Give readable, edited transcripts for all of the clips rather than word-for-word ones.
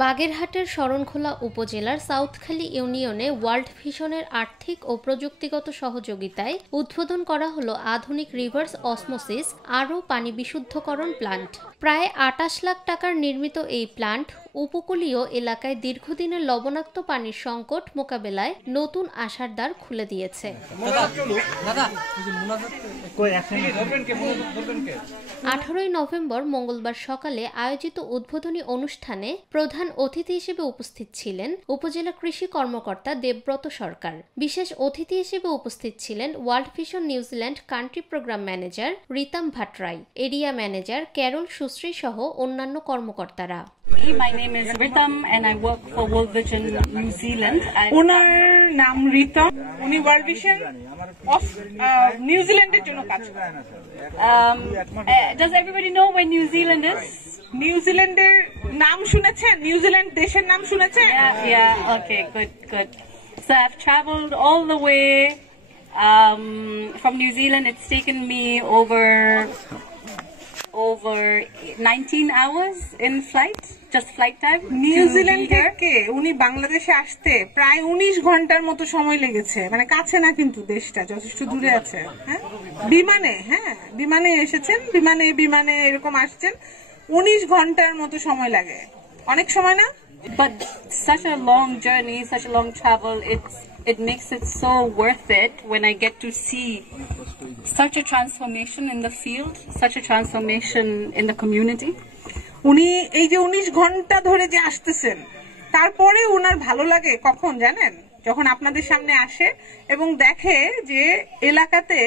বাগেরহাটের শরণখোলা উপজেলার সাউথখালী ইউনিয়নে ওয়ার্ল্ড ভিশনের আর্থিক ও প্রযুক্তিগত সহযোগিতায় উদ্বোধন করা হলো আধুনিক রিভার্স অসমোসিস আরও পানি বিশুদ্ধকরণ প্লান্ট। প্রায় ২৮ লাখ টাকার নির্মিত এই প্লান্ট উপকূলীয় এলাকায় দীর্ঘদিনের লবণাক্ত পানির সংকট মোকাবেলায় নতুন আশার দ্বার খুলে দিয়েছে। 18 নভেম্বর মঙ্গলবার সকালে আয়োজিত উদ্বোধনী অনুষ্ঠানে প্রধান অতিথি হিসেবে উপস্থিত ছিলেন উপজেলা কৃষি কর্মকর্তা দেবব্রত সরকার। বিশেষ অতিথি হিসেবে উপস্থিত ছিলেন world vision New Zealand country programme manager Ritam Bhattarai, area manager Carol Sushri সহ অন্যান্য কর্মকর্তারা। My name is Ritam and I work for World Vision New Zealand. ওনার নাম রিতম, উনি ওয়ার্ল্ড ভিশন অফ নিউজিল্যান্ডের জন্য কাজ করেন। Does everybody know where New Zealand is? নিউজিল্যান্ডের নাম শুনেছেন? নিউজিল্যান্ড দেশের নাম শুনেছেন? Yeah, okay, good. So I've traveled all the way from New Zealand. It's taken me over 19 hours in flight, just flight time. New Zealand থেকে উনি বাংলাদেশে আসতে প্রায় 19 ঘন্টার মতো সময় লেগেছে। মানে কাছে না, কিন্তু দেশটা যথেষ্ট দূরে আছে। বিমানে এসেছেন, বিমানে এরকম আসছেন, 19 ঘন্টার মতো সময় লাগে। অনেক সময় না? But such a long journey, such a long travel, it makes it so worth it when I get to see such a transformation in the field, such a transformation in the community. উনি এই যে 19 ঘন্টা ধরে যে আসতেছেন, তারপরে উনার ভালো লাগে কখন জানেন? যখন আপনাদের সামনে আসে এবং দেখে যে এলাকাতে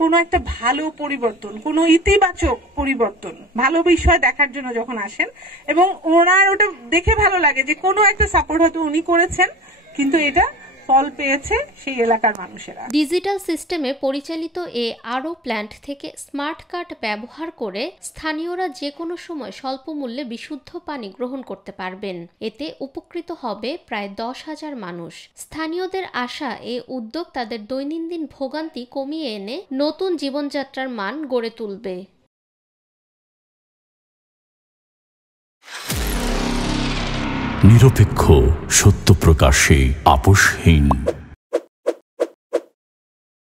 কোনো একটা ভালো পরিবর্তন, কোনো ইতিবাচক পরিবর্তন, ভালো বিষয় দেখার জন্য যখন আসেন, এবং ওনার ওটা দেখে ভালো লাগে যে কোনো একটা সাপোর্ট হয়তো উনি করেছেন, কিন্তু এটা ফল পেয়েছে সেই এলাকার মানুষেরা। ডিজিটাল সিস্টেমে পরিচালিত এই আরও প্ল্যান্ট থেকে স্মার্ট কার্ড ব্যবহার করে স্থানীয়রা যে কোনো সময় স্বল্প মূল্যে বিশুদ্ধ পানি গ্রহণ করতে পারবেন। এতে উপকৃত হবে প্রায় 10,000 মানুষ। স্থানীয়দের আশা এই উদ্যোগ তাদের দৈনন্দিন ভোগান্তি কমিয়ে এনে নতুন জীবনযাত্রার মান গড়ে তুলবে। নিরপেক্ষ, সত্য প্রকাশে আপোষহীন।